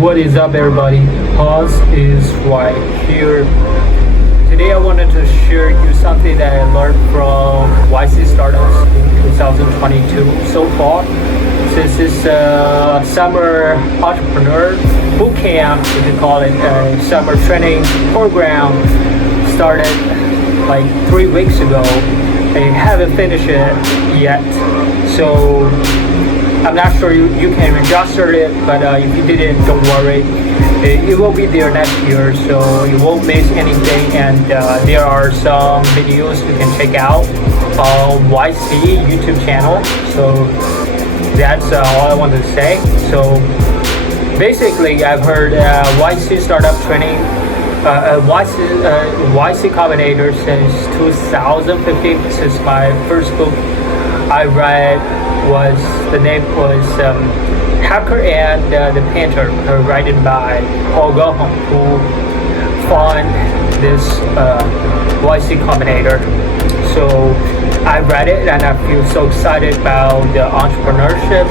What is up, everybody? Pause is right here. Today I wanted to share you something that I learned from YC Startups in 2022 so far. This is a summer entrepreneur bootcamp, you can call it a summer training program. Started like 3 weeks ago. I haven't finished it yet, so I'm not sure you can register it, but if you didn't, don't worry. It will be there next year, so you won't miss anything. And there are some videos you can check out on YC YouTube channel. So that's all I wanted to say. So basically, I've heard YC startup training, YC Combinator since 2015. This is my first book I read. The name was Hacker and the Painter, written by Paul Goham, who found this YC Combinator. So I read it and I feel so excited about the entrepreneurship,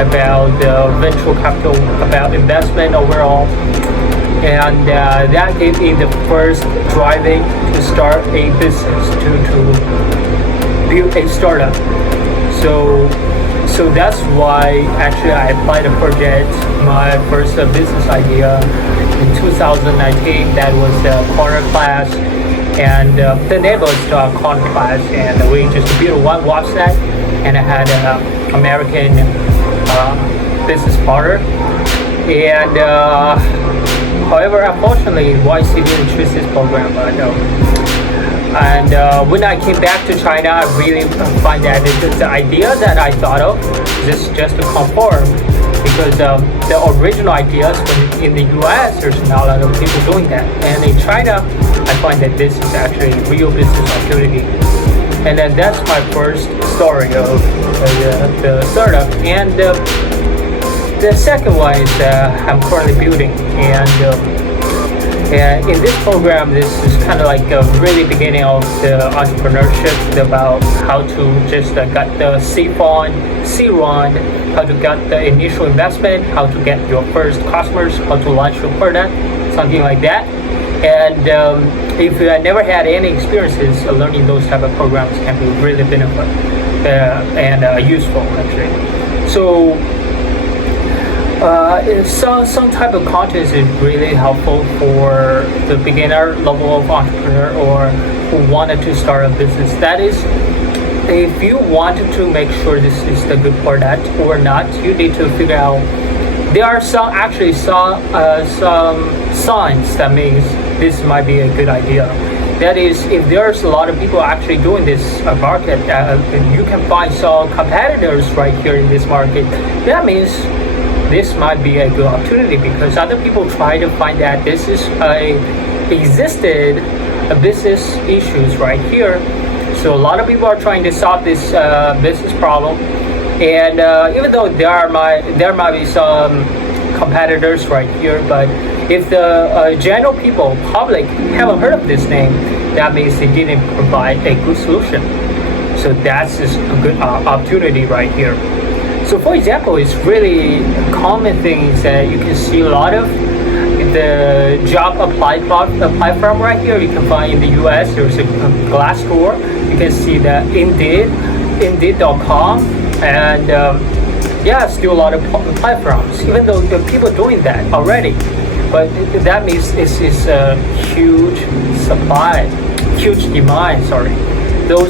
about the venture capital, about investment overall. And that gave me the first driving to start a business, to build a startup. So that's why actually I applied for my first business idea in 2019. That was the corner class, and the name was corner class, and we just built one website, and I had an American business partner. And however, unfortunately, YC didn't choose this program. And when I came back to China, I really find that the idea that I thought of is just to conform, because the original ideas in the US, there's not a lot of people doing that. And in China, I find that this is actually a real business opportunity. And then that's my first story of the startup. And the second one is I'm currently building. And in this program, this is kind of like the really beginning of the entrepreneurship, about how to just get the seed round, how to get the initial investment, how to get your first customers, how to launch your product, something like that. And if you have never had any experiences, learning those type of programs can be really beneficial and useful actually. So some type of content is really helpful for the beginner level of entrepreneur or who wanted to start a business. That is, if you wanted to make sure this is the good product or not, you need to figure out. There are some signs that means this might be a good idea. That is, if there's a lot of people actually doing this market, you can find some competitors right here in this market. That means this might be a good opportunity, because other people try to find that this is existed business issues right here. So a lot of people are trying to solve this business problem, and even though there might be some competitors right here, but if the general people, public, haven't heard of this name, that means they didn't provide a good solution. So that's just a good opportunity right here. So for example, it's really common things that you can see a lot of the job apply platform right here. You can find in the US, there's a Glassdoor. You can see that Indeed.com, and still a lot of platforms, even though there are people doing that already. But that means this is a huge demand, sorry.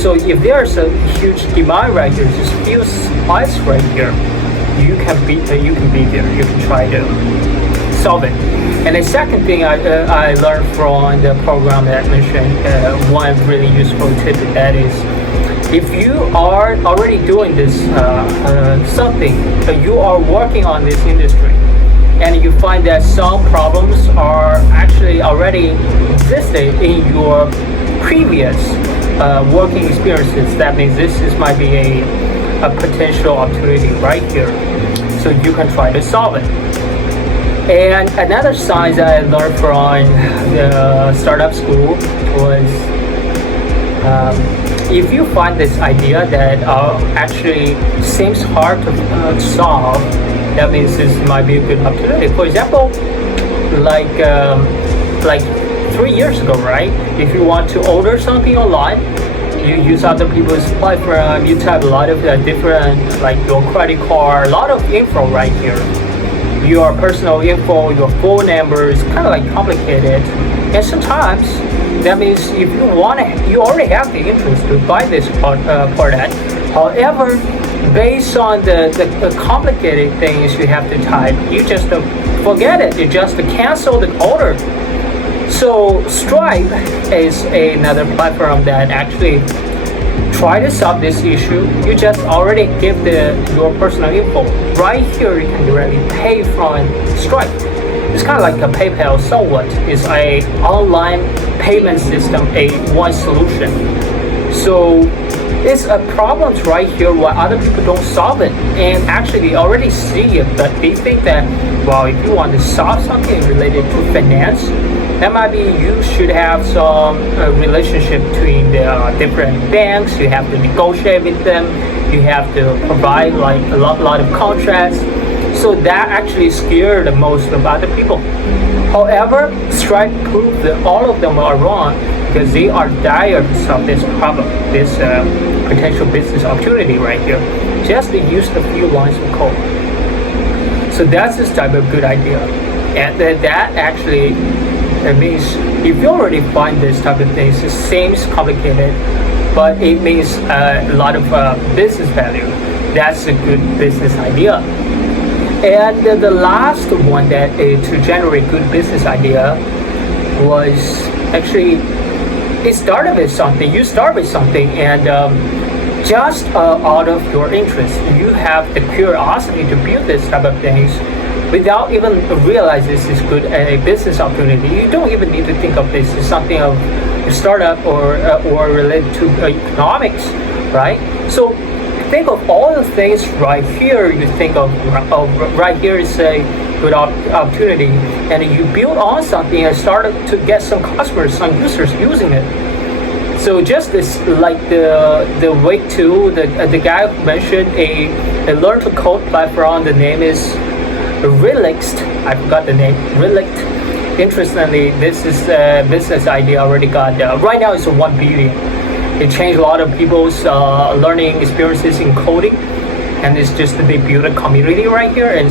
So if there's a huge demand right here, just few supplies right here, you can be there. You can try to solve it. And the second thing I learned from the program that I mentioned, one really useful tip, that is, if you are already doing this something, you are working on this industry, and you find that some problems are actually already existed in your previous working experiences, that means might be a potential opportunity right here. So you can try to solve it. And another sign that I learned from the startup school was if you find this idea that actually seems hard to solve, that means this might be a good opportunity. For example, like 3 years ago, right? If you want to order something online, you use other people's platform, you type a lot of different, like your credit card, a lot of info right here. Your personal info, your phone number is kind of like complicated. And sometimes that means if you want it, you already have the interest to buy this product. However, based on the complicated things you have to type, you just forget it. You just cancel the order. So Stripe is another platform that actually try to solve this issue. You just already give your personal info. Right here, you can directly pay from Stripe. It's kind of like a PayPal somewhat. It's a online payment system, a one solution. So it's a problem right here why other people don't solve it. And actually they already see it, but they think that, well, if you want to solve something related to finance, that might be you should have some relationship between the different banks. You have to negotiate with them. You have to provide like a lot of contracts. So that actually scared the most of other people. However, Stripe proved that all of them are wrong because they are dire to solve this problem, this potential business opportunity right here. Just to use a few lines of code. So that's this type of good idea. And that actually means if you already find this type of things, it seems complicated, but it means a lot of business value. That's a good business idea. And the last one that to generate good business idea was actually it started with something. You start with something and just out of your interest, you have the curiosity to build this type of things without even realize this is good a business opportunity. You don't even need to think of this as something of a startup or related to economics, right? So think of all the things right here. You think of right here is a good opportunity, and you build on something and start to get some customers, some users using it. So just this, like the way to the guy who mentioned a learn to code platform. The name is Relict. I forgot the name. Relict. Interestingly, this is business idea already got right now it's 1 billion. It changed a lot of people's learning experiences in coding, and it's just they build a community right here, and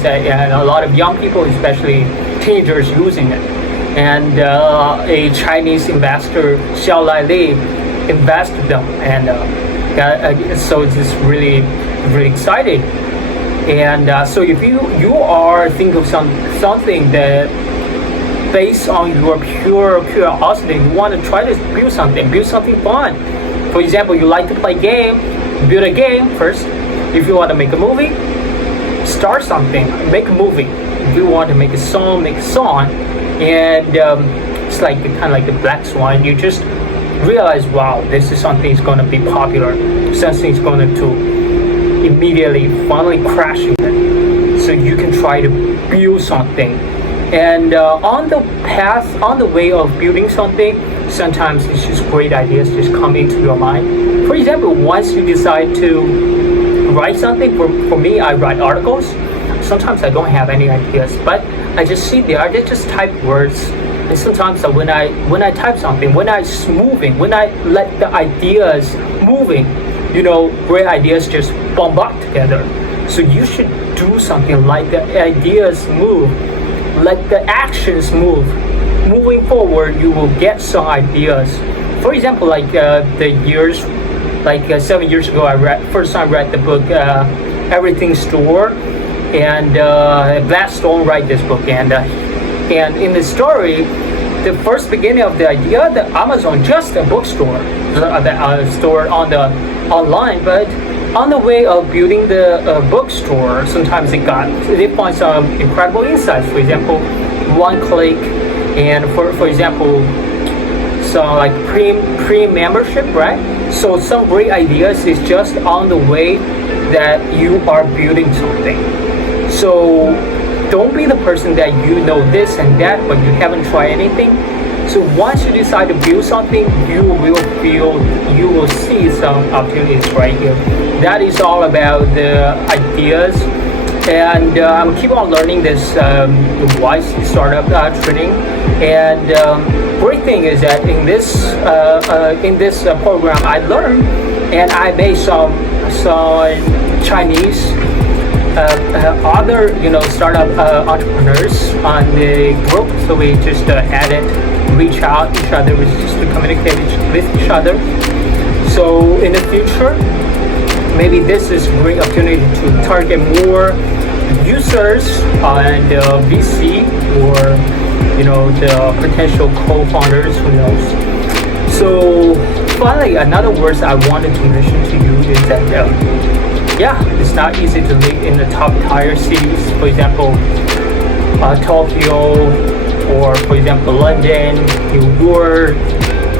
a lot of young people, especially teenagers, using it. And a Chinese investor, Xiao Lai invested them, and so it's just really exciting. And so if you are thinking of something that based on your pure curiosity, you want to try to build something fun. For example, you like to play game, build a game first. If you want to make a movie, start something, make a movie. If you want to make a song, make a song. And it's like kind of like the black swan. You just realize, wow, this is something is going to be popular. Something is going to immediately finally crashing it. So you can try to build something. And on the way of building something, sometimes it's just great ideas just come into your mind. For example, once you decide to write something, for me, I write articles. Sometimes I don't have any ideas, but I just sit there, I just type words. And sometimes when I type something, when I let the ideas moving, great ideas just bombard together. So you should do something like the ideas move, let the actions move. Moving forward, you will get some ideas. For example, like 7 years ago, first time I read the book Everything Store, and Gladstone write this book, and in the story, the first beginning of the idea, the Amazon just a bookstore, the store on the online, but on the way of building the bookstore, sometimes they find some incredible insights. For example, one click, and for example, some like pre membership, right? So some great ideas is just on the way that you are building something. So don't be the person that you know this and that, but you haven't tried anything. So once you decide to build something, you will see some opportunities right here. That is all about the ideas and I'm keep on learning this wise startup training. And great thing is that in this program I learned, and I made some Chinese other startup entrepreneurs on the group. So we just reach out each other, we just to communicate with each other. So in the future, maybe this is a great opportunity to target more users and VC, or the potential co-founders, who knows. So finally, another words I wanted to mention to you is that yeah, it's not easy to live in the top tier cities, for example Tokyo, or for example London, New York,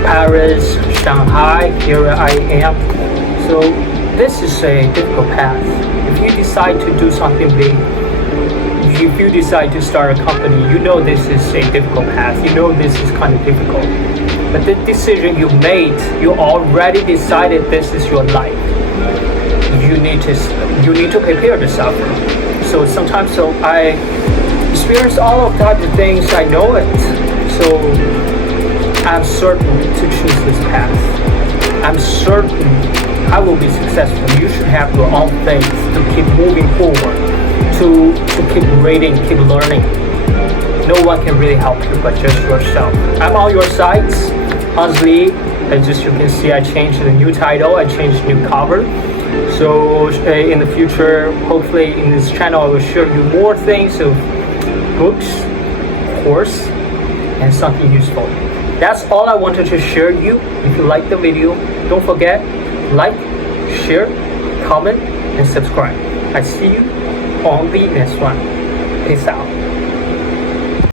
Paris, Shanghai. Here I am. So this is a difficult path. If you decide to do something big, if you decide to start a company, this is a difficult path. This is kind of difficult. But the decision you made, you already decided this is your life. You need to prepare to suffer. So sometimes, I experience all of types of things. I know it. So I'm certain to choose this path. I'm certain I will be successful. You should have your own faith to keep moving forward, to keep reading, keep learning. No one can really help you but just yourself. I'm on your sides. Honestly, as you can see, I changed the new title, I changed the new cover. So in the future, hopefully in this channel, I will show you more things of books, course, and something useful. That's all I wanted to share with you. If you like the video, don't forget, like, share, comment, and subscribe. I see you on the next one. Peace out.